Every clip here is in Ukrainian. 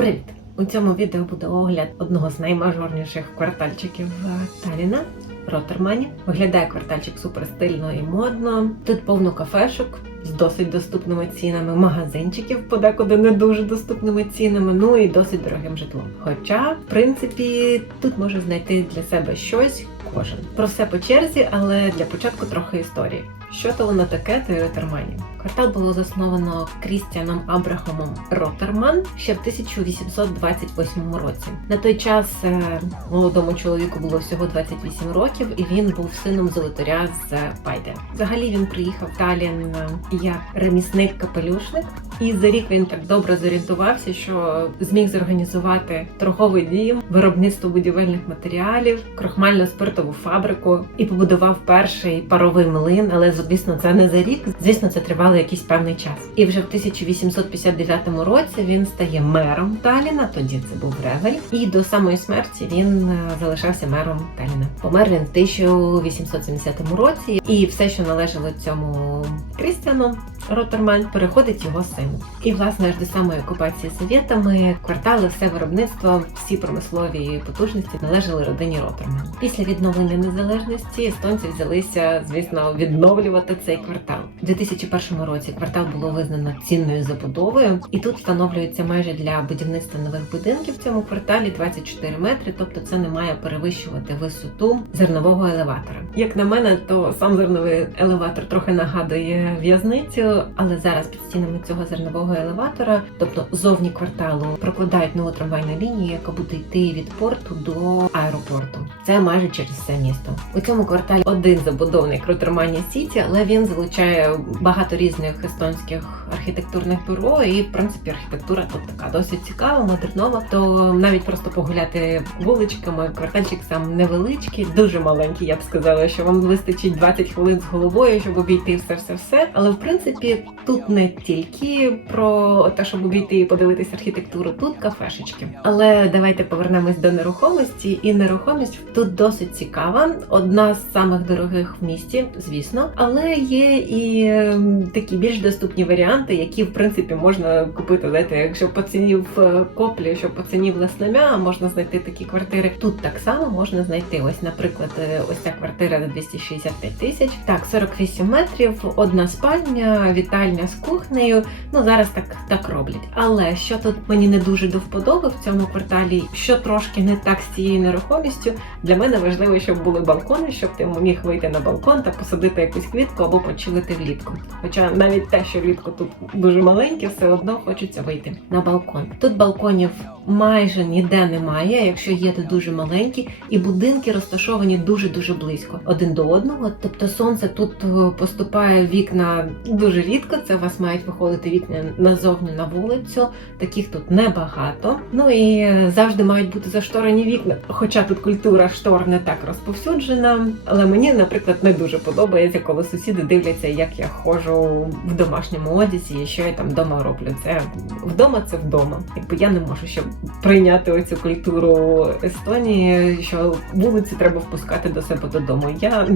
Привіт! У цьому відео буде огляд одного з наймажорніших квартальчиків е, Таліна. Роттермані. Виглядає квартальчик супер стильно і модно. Тут повно кафешок з досить доступними цінами, магазинчиків подекуди не дуже доступними цінами, ну і досить дорогим житлом. Хоча, в принципі, тут може знайти для себе щось кожен. Про все по черзі, але для початку трохи історії. Що то воно таке, той Роттермані? Квартал було засновано Крістіаном Абрахамом Роттерман ще в 1828 році. На той час е, молодому чоловіку було всього 28 років, і він був сином золотаря з Пайде. Взагалі він приїхав в Талін е, як ремісник-капелюшник, і за рік він так добре зорієнтувався, що зміг зорганізувати торговий дім, виробництво будівельних матеріалів, крохмально-спиртову фабрику і побудував перший паровий млин. Але звісно, це не за рік. Звісно, це тривало якийсь певний час. І вже в 1859 році він стає мером Таліна. Тоді це був Ревель, і до самої смерті він е, залишався мером Таліна. Помер він в 1870 році, і все, що належало цьому Крістіану Роттерман, переходить його сину. І власне аж до самої окупації совєтами квартали, все виробництво, всі промислові потужності належали родині Роттерман. Після відновлення незалежності естонці взялися, звісно, відновлювати цей квартал. У 2001 році квартал було визнано цінною забудовою, і тут встановлюється майже для будівництва нових будинків в цьому кварталі 24 метри, тобто це не має перевищувати висоту зернового елеватора. Як на мене, то сам зерновий елеватор трохи нагадує в'язницю, але зараз під стінами цього зернового елеватора, тобто зовні кварталу, прокладають нову трамвайну лінію, яка буде йти від порту до аеропорту. Це майже через все місто. У цьому кварталі один забудовник Ротермані Сіті, але він залучає багато різних естонських архітектурних бюро, і в принципі архітектура тут така досить цікава, модернова. То навіть просто погуляти вуличками, квартальчик сам невеличкий, дуже маленький. Я б сказала, що вам вистачить 20 хвилин з головою, щоб обійти все, все, все. Але в принципі тут не тільки про те, щоб обійти і подивитися архітектуру, тут кафешечки. Але давайте повернемось до нерухомості. І нерухомість тут досить цікава. Одна з самих дорогих в місті, звісно, але є і ем, такі більш доступні варіанти, які в принципі можна купити. Знаєте, якщо по ціні в е, коплі, що по ціні в Лесномя, можна знайти такі квартири. Тут так само можна знайти. Ось, наприклад, е, ось ця квартира за 265 тисяч. Так, 48 метрів, одна спальня, вітальня з кухнею. Ну зараз так так роблять. Але що тут мені не дуже до вподоби в цьому кварталі, що трошки не так з цією нерухомістю. Для мене важливо, щоб були балкони, щоб ти міг вийти на балкон та посадити якусь квітку або почилити влітку. Хоча навіть те, що влітку тут дуже маленьке, все одно хочеться вийти на балкон. Тут балконів майже ніде немає, якщо є, то дуже маленькі, і будинки розташовані дуже дуже близько один до одного. Тобто сонце тут е, поступає в вікна дуже рідко. Це у вас мають виходити вікна назовні на вулицю. Таких тут небагато. Ну і завжди мають бути зашторені вікна. Хоча тут культура штор не так розповсюджена, але мені, наприклад, не дуже подобається, коли сусіди дивляться, як я ходжу в домашньому одязі і що я там вдома роблю. Це вдома, це вдома. Якби я не можу щоб прийняти оцю культуру Естонії, що вулиці треба впускати до себе додому. Я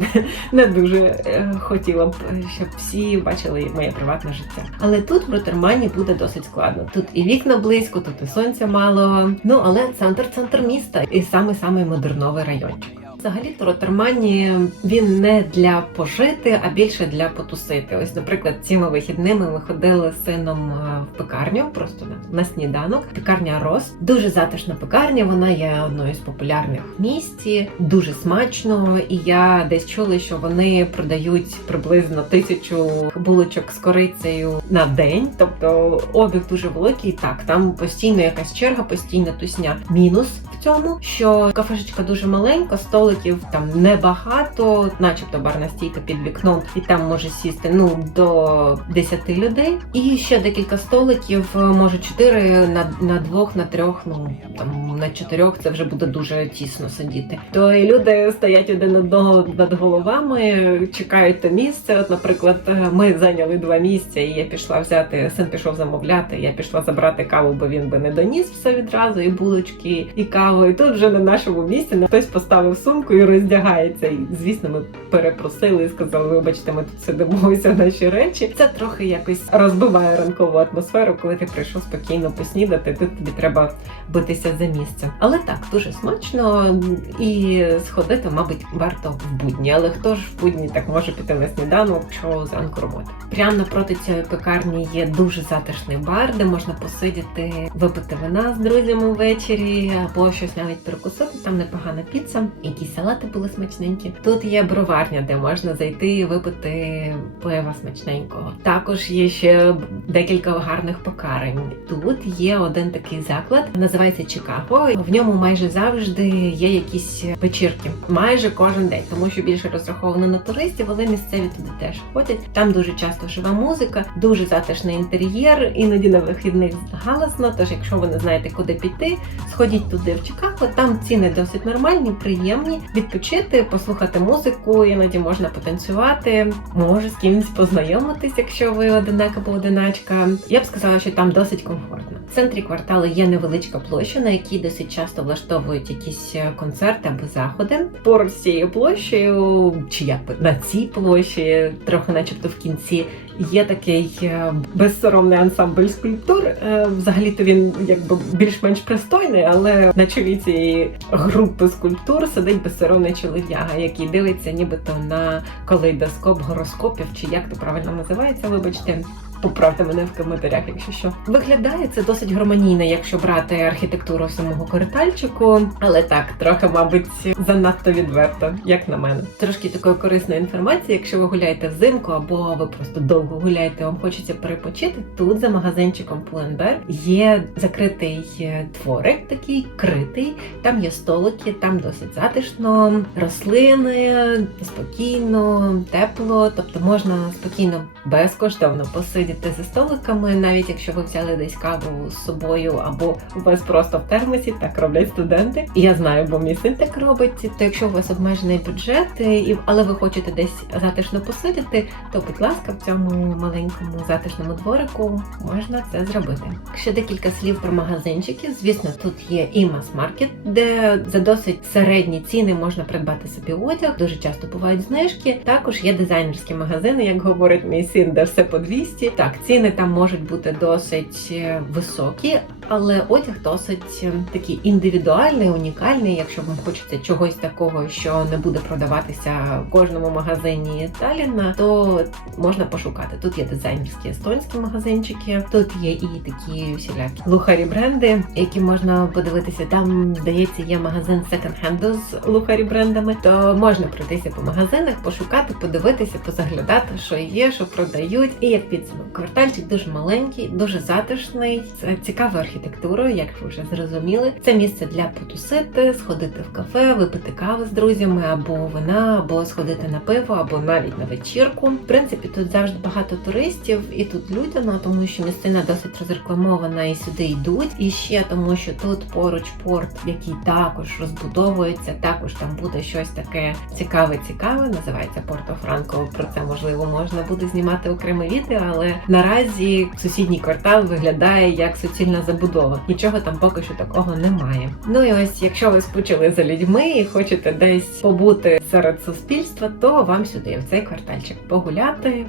не, дуже е, хотіла б, щоб всі бачили моє приватне життя. Але тут в Ротермані буде досить складно. Тут і вікна близько, тут і сонця мало. Ну але центр центр міста і саме самий модерновий райончик. Взагалі, то Ротермані він не для пожити, а більше для потусити. Ось, наприклад, цими вихідними ми ходили з сином е, в пекарню, просто на сніданок. Пекарня Рос. Дуже затишна пекарня. Вона є одною з популярних в місті, дуже смачно. І я десь чула, що вони продають приблизно тисячу булочок з корицею на день. Тобто обіг дуже великий. Так, там постійно якась черга, постійна тусня. Мінус цьому, що кафешечка дуже маленька, столиків там небагато, начебто барна стійка під вікном, і там може сісти ну до 10 людей. І ще декілька столиків, може 4 на, на двох, на трьох, ну там на чотирьох це вже буде дуже тісно сидіти. То і люди стоять один одного над головами, чекають то місце. От, наприклад, ми зайняли два місця, і я пішла взяти, син пішов замовляти. Я пішла забрати каву, бо він би не доніс все відразу, і булочки, і каву. І тут вже на нашому місці хтось поставив сумку і роздягається. І звісно, ми перепросили і сказали, вибачте, ми тут сидимо ось наші речі. Це трохи якось розбиває ранкову атмосферу, коли ти прийшов спокійно поснідати. Тут тобі треба битися за місце. Але так дуже смачно і сходити, мабуть, варто в будні. Але хто ж в будні так може піти на сніданок, що зранку роботи? Прямо напроти цієї пекарні є дуже затишний бар, де можна посидіти, випити вина з друзями ввечері, або щось навіть перекусити. Там непогана піца, якісь салати були смачненькі. Тут є броварня, де можна зайти і випити пива смачненького. Також є ще декілька гарних пекарень. Тут є один такий заклад, називається Чикаго. В ньому майже завжди є якісь вечірки, майже кожен день, тому що більше розраховано на туристів, але місцеві туди теж ходять. Там дуже часто жива музика, дуже затишний інтер'єр, іноді на вихідних галасно. Тож, якщо ви не знаєте, куди піти, сходіть туди Чикаго. Там ціни досить нормальні, приємні. Відпочити, послухати музику, іноді можна потанцювати, може з кимось познайомитись, якщо ви одинак або одиначка. Я б сказала, що там досить комфортно. В центрі кварталу є невеличка площа, на якій досить часто влаштовують якісь е, концерти або заходи. Поруч з цією площею, чи як на цій площі, трохи, начебто, в кінці. Є такий е, безсоромний ансамбль скульптур. Е, Взагалі-то він якби більш-менш пристойний, але на чолі цієї групи скульптур сидить безсоромний чолов'яга, який дивиться нібито на калейдоскоп гороскопів, чи як то правильно називається, вибачте. Поправте мене в коментарях, якщо що. Виглядає це досить гармонійно, якщо брати архітектуру самого квартальчику, але так, трохи, мабуть, занадто відверто, як на мене. Трошки такої корисної інформації, якщо ви гуляєте взимку або ви просто довго гуляєте, вам хочеться перепочити. Тут за магазинчиком Pull&Bear є закритий е, дворик, такий критий. Там є столики, там досить затишно, рослини, спокійно, тепло, тобто можна спокійно безкоштовно посидіти за столиками, навіть якщо ви взяли десь каву з собою, або у вас просто в термосі, так роблять студенти. Я знаю, бо мій син так робить. То якщо у вас обмежений бюджет, і але ви хочете десь затишно посидіти, то будь ласка, в цьому маленькому затишному дворику можна це зробити. Ще декілька слів про магазинчики. Звісно, тут є і мас-маркет, де за досить середні ціни можна придбати собі одяг. Дуже часто бувають знижки. Також є дизайнерські магазини, як говорить мій син, де все по 200. Так, ціни там можуть бути досить е, високі, але одяг досить е, такий індивідуальний, унікальний. Якщо вам хочеться чогось такого, що не буде продаватися в кожному магазині Таліна, то можна пошукати. Тут є дизайнерські естонські магазинчики, тут є і такі всілякі лухарі бренди, які можна подивитися. Там здається, є магазин секонд-хенду з лухарі брендами. То можна пройтися по магазинах, пошукати, подивитися, позаглядати, що є, що продають. І як підсумок, квартальчик дуже маленький, дуже затишний, це цікава архітектура, як ви вже зрозуміли. Це місце для потусити, сходити в кафе, випити каву з друзями або вина, або сходити на пиво, або навіть на вечірку. В принципі, тут завжди багато туристів, і тут людяно, тому що місцина досить розрекламована і сюди йдуть. І ще тому, що тут поруч порт, який також розбудовується, також там буде щось таке цікаве, цікаве. Називається Порто Франко. Про це можливо можна буде знімати окреме відео, але наразі сусідній квартал виглядає як суцільна забудова. Нічого там поки що такого немає. Ну і ось, якщо ви скучили за людьми і хочете десь побути серед суспільства, то вам сюди в цей квартальчик погуляти.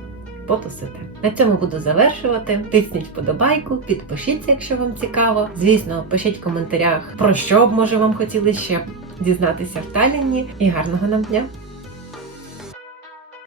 Потусити. На цьому буду завершувати. Тисніть вподобайку, підпишіться, якщо вам цікаво. Звісно, пишіть в коментарях, про що б може вам хотіли ще дізнатися в Таліні. І гарного нам дня!